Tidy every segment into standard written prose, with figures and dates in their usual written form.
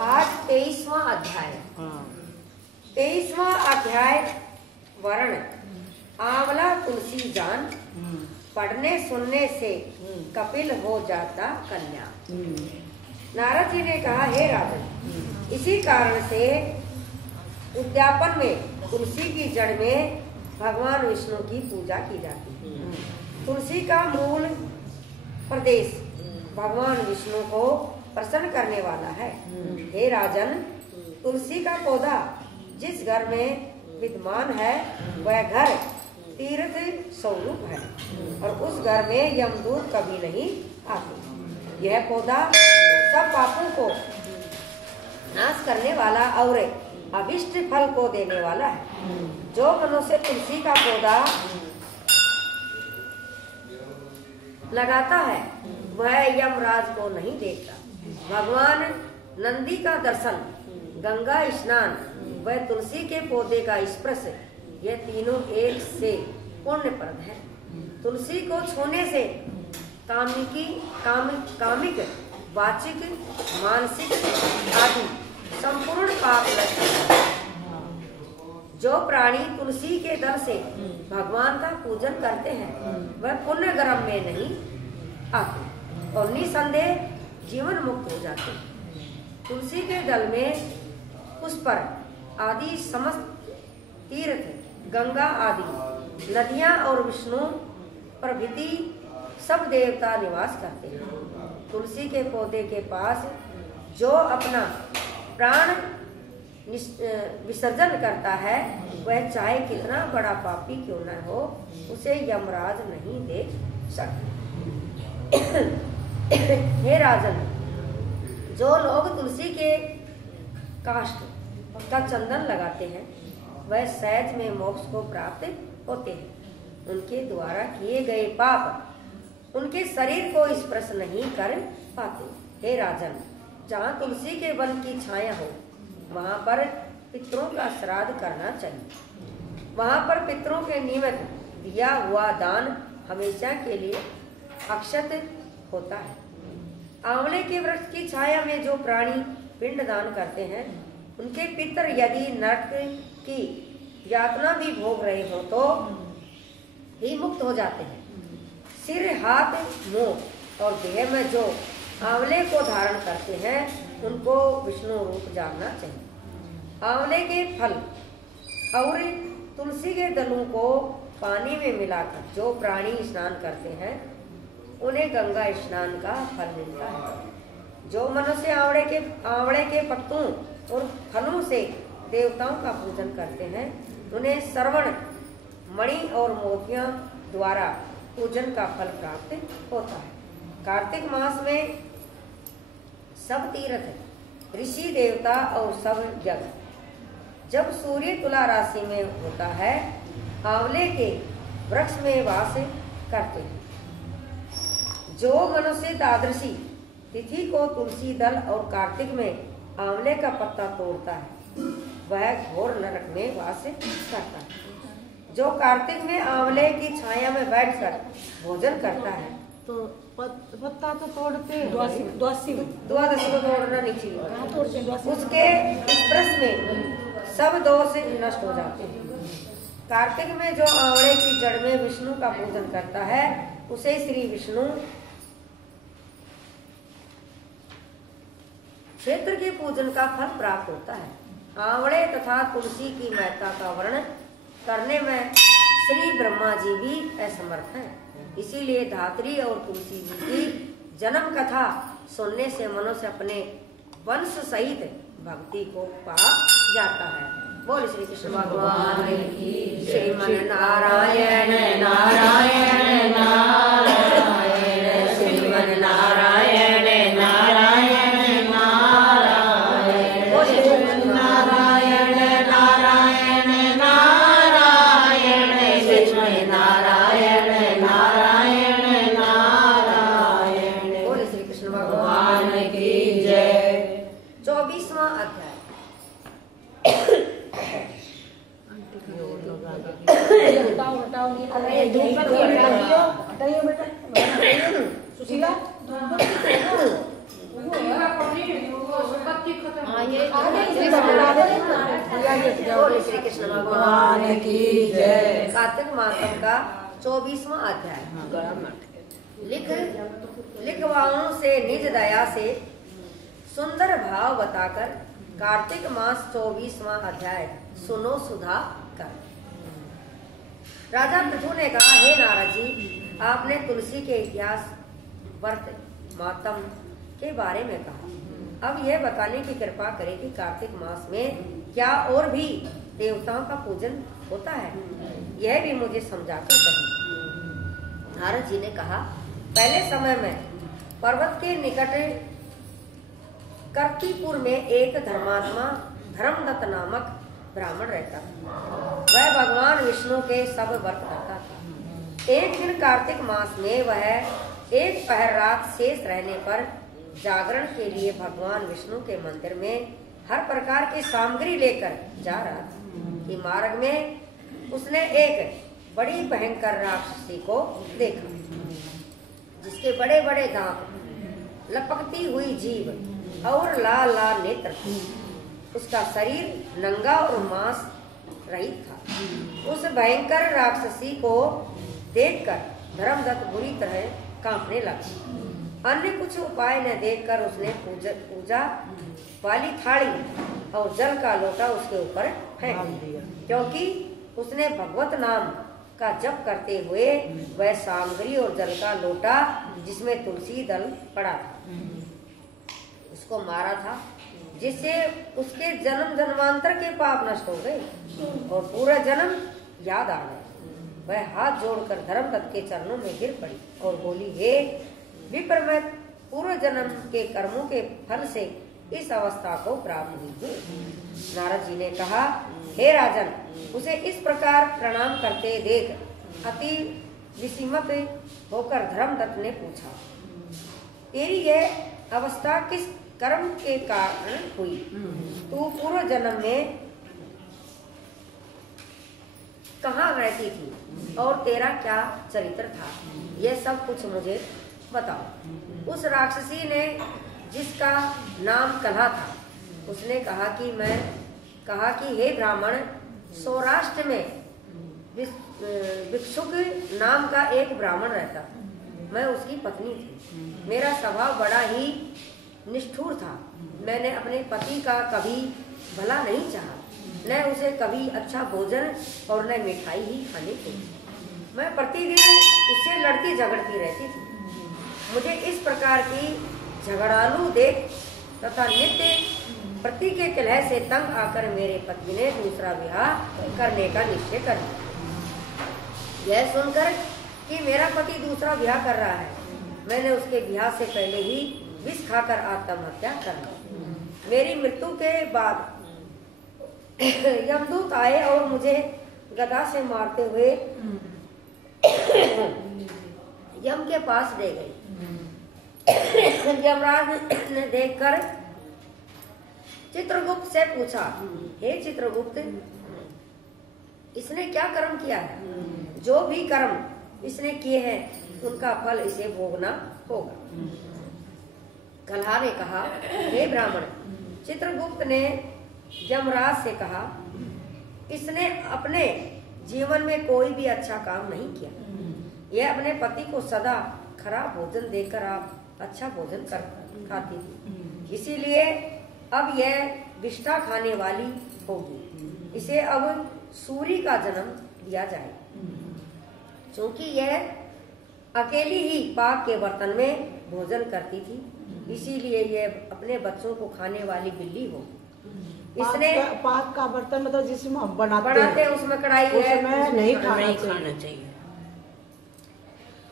आज 23वां अध्याय। 23वां अध्याय वर्ण आंवला तुलसी जान, पढ़ने सुनने से कपिल हो जाता कल्याण। नारद जी ने कहा, हे राजन, इसी कारण से उद्यापन में तुलसी की जड़ में भगवान विष्णु की पूजा की जाती है। तुलसी का मूल प्रदेश भगवान विष्णु को प्रसन्न करने वाला है। हे राजन, तुलसी का पौधा जिस घर में विद्यमान है वह घर तीर्थ स्वरूप है और उस घर में यमदूत कभी नहीं आते। यह पौधा सब पापों को नाश करने वाला और अभिष्ट फल को देने वाला है। जो मनुष्य तुलसी का पौधा लगाता है वह यमराज को नहीं देखता। भगवान नंदी का दर्शन, गंगा स्नान व तुलसी के पौधे का स्पर्श, ये तीनों एक से पुण्यप्रद है। तुलसी को छूने से कामिक, वाचिक, मानसिक आदि संपूर्ण पाप नष्ट होते हैं। जो प्राणी तुलसी के दल से भगवान का पूजन करते हैं वह पुण्य गर्भ में नहीं आते और निसंदेह जीवन मुक्त हो जाते हैं। तुलसी के दल में पुष्पर आदि समस्त तीर्थ, गंगा आदि नदियां और विष्णु प्रभृति सब देवता निवास करते हैं। तुलसी के पौधे के पास जो अपना प्राण विसर्जन करता है वह चाहे कितना बड़ा पापी क्यों न हो, उसे यमराज नहीं देख सकते। हे राजन, जो लोग तुलसी के काष्ठ का चंदन लगाते हैं वह सहज में मोक्ष को प्राप्त होते हैं। उनके द्वारा किए गए पाप उनके शरीर को स्पर्श नहीं कर पाते। हे राजन, जहाँ तुलसी के वन की छाया हो वहाँ पर पितरों का श्राद्ध करना चाहिए। वहाँ पर पितरों के निमित्त दिया हुआ दान हमेशा के लिए अक्षत होता है। आंवले के वृक्ष की छाया में जो प्राणी पिंड दान करते हैं उनके पितर यदि नरक की यातना भी भोग रहे हो तो ही मुक्त हो जाते हैं। सिर, हाथ, मुंह और देह में जो आंवले को धारण करते हैं उनको विष्णु रूप जानना चाहिए। आंवले के फल और तुलसी के दलों को पानी में मिलाकर जो प्राणी स्नान करते हैं उन्हें गंगा स्नान का फल मिलता है। जो मनुष्य आंवले के पत्तों और फलों से देवताओं का पूजन करते हैं उन्हें श्रवण मणि और मोतियों द्वारा पूजन का फल प्राप्त होता है। कार्तिक मास में सब तीर्थ, ऋषि देवता और सब यज्ञ, जब सूर्य तुला राशि में होता है आंवले के वृक्ष में वास करते हैं। जो मनुष्य द्वादशी तिथि को तुलसी दल और कार्तिक में आंवले का पत्ता तोड़ता है वह घोर नरक में वास करता है। जो कार्तिक में आंवले की छाया में बैठकर भोजन करता है तो पत्ता तो तोड़ते द्वादशी को तोड़ना नहीं चाहिए। उसके स्पर्श में सब दोष नष्ट हो जाते हैं। कार्तिक में जो आंवले की जड़ में विष्णु का पूजन करता है उसे श्री विष्णु क्षेत्र के पूजन का फल प्राप्त होता है। आंवले तथा तुलसी की महत्ता का वर्णन करने में श्री ब्रह्मा जी भी असमर्थ हैं। इसीलिए धात्री और तुलसी जी की जन्म कथा सुनने से मनुष्य अपने वंश सहित भक्ति को पा जाता है। बोल श्री कृष्ण भगवान की। श्रीमन नारायण नारायण नारायण। 24वां अध्याय। लिखवाओं से निज दया से सुंदर भाव बताकर कार्तिक मास 24वां अध्याय सुनो सुधा कर। राजा पृथु ने कहा, हे नारद जी, आपने तुलसी के इतिहास, व्रत, मातम के बारे में कहा। अब यह बताने की कृपा करें कि कार्तिक मास में क्या और भी देवताओं का पूजन होता है, यह भी मुझे समझाकर कहिए। नारद जी ने कहा, पहले समय में पर्वत के निकट कर्तिपुर में एक धर्मात्मा धर्मदत्त नामक ब्राह्मण रहता था। वह भगवान विष्णु के सब व्रत करता था। एक दिन कार्तिक मास में वह एक पहर रात शेष रहने पर जागरण के लिए भगवान विष्णु के मंदिर में हर प्रकार की सामग्री लेकर जा रहा था कि मार्ग में उसने एक बड़ी भयंकर राक्षसी को देखा, जिसके बड़े बड़े दांत, लपकती हुई जीभ और लाल लाल नेत्र थे। उसका शरीर नंगा और मांस रहित था। उस भयंकर राक्षसी को देखकर धर्मदत्त बुरी तरह कांपने लगा। अन्य कुछ उपाय न देखकर उसने पूजा वाली थाली और जल का लोटा उसके ऊपर फेंक दिया, क्योंकि उसने भगवत नाम का जप करते हुए वह सामग्री और जल का लोटा जिसमें तुलसी दल पड़ा था उसको मारा था, जिससे उसके जन्म जन्मांतर के पाप नष्ट हो गए और पूरा जन्म याद आ गया। वह हाथ जोड़कर धर्मदत्त के चरणों में गिर पड़ी और बोली, हे विप्र, मैं पूर्व जन्म के कर्मों के फल से इस अवस्था को प्राप्त हुई हूँ। नारद जी ने कहा, हे राजन, उसे इस प्रकार प्रणाम करते देख अति विस्मित होकर धर्मदत्त ने पूछा, तेरी यह अवस्था किस कर्म के कारण हुई? तू पूर्व जन्म में कहाँ रहती थी और तेरा क्या चरित्र था? यह सब कुछ मुझे बताओ। उस राक्षसी ने, जिसका नाम कला था, उसने कहा कि हे ब्राह्मण, सौराष्ट्र में भिक्षुक नाम का एक ब्राह्मण रहता था। मैं उसकी पत्नी थी। मेरा स्वभाव बड़ा ही निष्ठुर था। मैंने अपने पति का कभी भला नहीं चाहा, न उसे कभी अच्छा भोजन और न मिठाई ही खाने को। मैं प्रतिदिन उससे लड़ती झगड़ती रहती थी। मुझे इस प्रकार की झगड़ालू देख तथा नित्य पति के कलह से तंग आकर मेरे पति ने दूसरा विवाह करने का निश्चय कर लिया। यह सुनकर कि मेरा पति दूसरा विवाह कर रहा है, मैंने उसके विवाह से पहले ही विष खाकर आत्महत्या कर ली। मेरी मृत्यु के बाद यमदूत आए और मुझे गदा से मारते हुए यम के पास ले गए। यमराज ने देखकर चित्रगुप्त से पूछा, हे चित्रगुप्त, इसने क्या कर्म किया है? जो भी कर्म इसने किए हैं उनका फल इसे भोगना होगा। कलहा ने कहा, हे ब्राह्मण, चित्रगुप्त ने यमराज से कहा, इसने अपने जीवन में कोई भी अच्छा काम नहीं किया। यह अपने पति को सदा खराब भोजन देकर आप अच्छा भोजन कर खाती थी, इसीलिए अब यह विष्ठा खाने वाली होगी। इसे अब सूरी का जन्म दिया जाए, क्योंकि यह अकेली ही पाक के बर्तन में भोजन करती थी, इसीलिए यह अपने बच्चों को खाने वाली बिल्ली हो। इसने पाक का बर्तन मतलब जिसमें हम बनाते हैं उसमें कढ़ाई उसमें नहीं खाना चाहिए।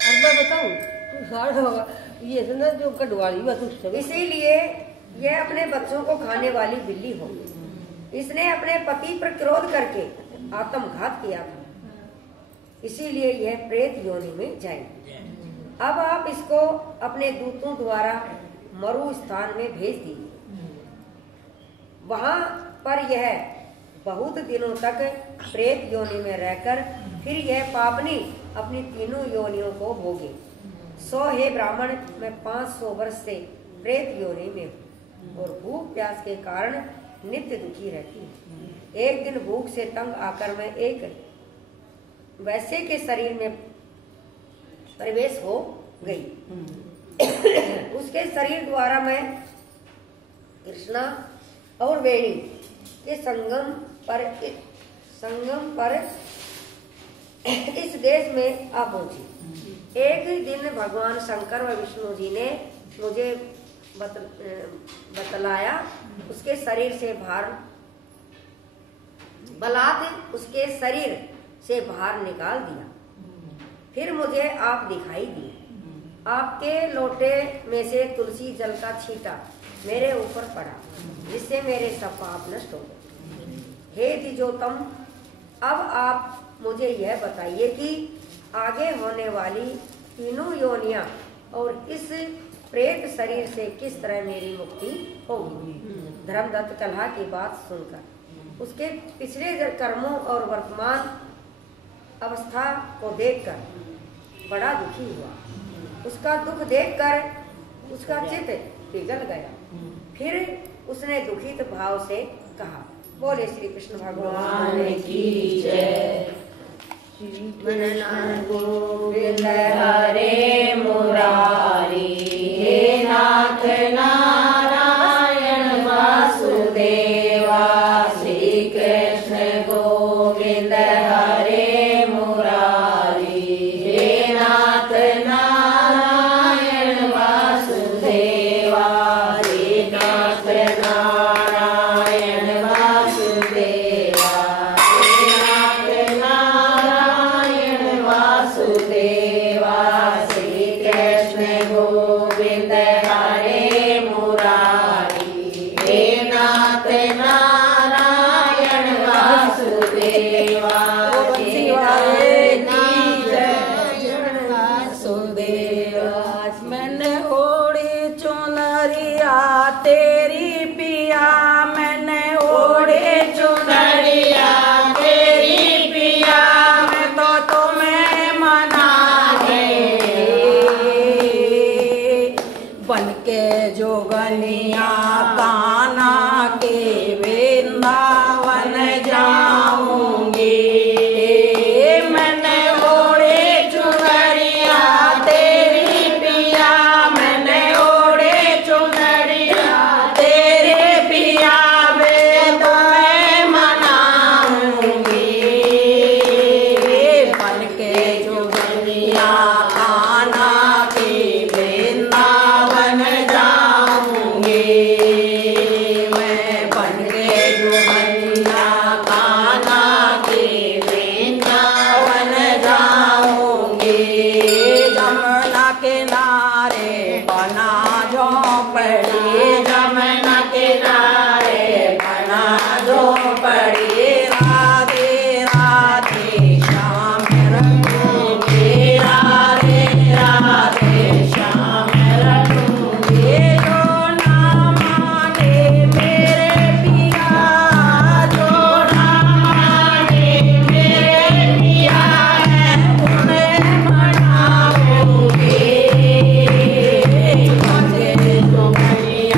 अब मैं बताऊं, ये ना जो कटवाली बात, इसीलिए यह अपने बच्चों को खाने वाली बिल्ली हो। इसने अपने पति पर क्रोध करके आत्मघात किया था, इसीलिए यह प्रेत योनि में जाएगी। अब आप इसको अपने दूतों द्वारा मरु स्थान में भेज दीजिए। वहां पर यह बहुत दिनों तक प्रेत योनि में रहकर फिर यह पापनी अपनी तीनों योनियों को भोगे। 100 हे ब्राह्मण, मैं 500 वर्ष से प्रेत योनि में हूँ और भूख प्यास के कारण नित्य दुखी रहती हूँ। एक दिन भूख से तंग आकर मैं एक वैसे के शरीर में प्रवेश हो गई। उसके शरीर द्वारा मैं कृष्णा और वेणी के संगम पर इस देश में आ पहुंची। एक दिन भगवान शंकर व विष्णु जी ने मुझे बतलाया, उसके शरीर से बलात् उसके शरीर से बाहर निकाल दिया। फिर मुझे आप दिखाई दिए। आपके लोटे में से तुलसी जल का छींटा मेरे ऊपर पड़ा, जिससे मेरे सब पाप नष्ट हो गए। हे द्विजोतम, अब आप मुझे यह बताइए कि आगे होने वाली तीनों योनियां और इस प्रेत शरीर से किस तरह मेरी मुक्ति होगी। धर्मदत्त कलह की बात सुनकर उसके पिछले कर्मों और वर्तमान अवस्था को देखकर बड़ा दुखी हुआ। उसका दुख देखकर उसका चित्त पिघल गया। फिर उसने दुखित भाव से कहा, बोले श्री कृष्ण भगवान की जय। गोविंद हरे मुरारी, हे नाथ नारायण वासुदेवा। श्री कृष्ण गोविंद हरे मुरारी, हे नाथ नारायण वासुदेवा। हे नाथ नारायण वासुदेवा, हे नाथ नारायण वासुदेवा। श्री कृष्ण गोविंद हरे मुरारी, हे नाथ नारायण वासुदेवा। मैंने ओढ़ी चुनरिया तेरी पिया, मैंने ओढ़ी चुनरिया तेरी पिया, मैं तो तुम्हें मना बन के जोगनिया काना के वृंदावन जाऊंगी। मैंने ओढ़े चुनरिया तेरी पिया, मैंने ओढ़े चुनरिया तेरे पिया, मैं तुम्हें मनाऊंगी। बन के जोगनिया काना के वृंदावन जाऊंगी। मैं बन के जोगनिया काना के वृंदावन जाऊंगी। जमुना किनारे बना झोंपड़ी, जमुना किनारे बना झोंपड़ी। राधे राधे श्याम रघुवीर, राधे राधे श्याम रघुवीर। जो ना माने मेरे पिया, जो ना माने मेरे पिया, उन्हें मनाऊंगी। बन के जोगनिया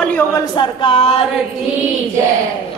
बोलियो बोल सरकार की जय।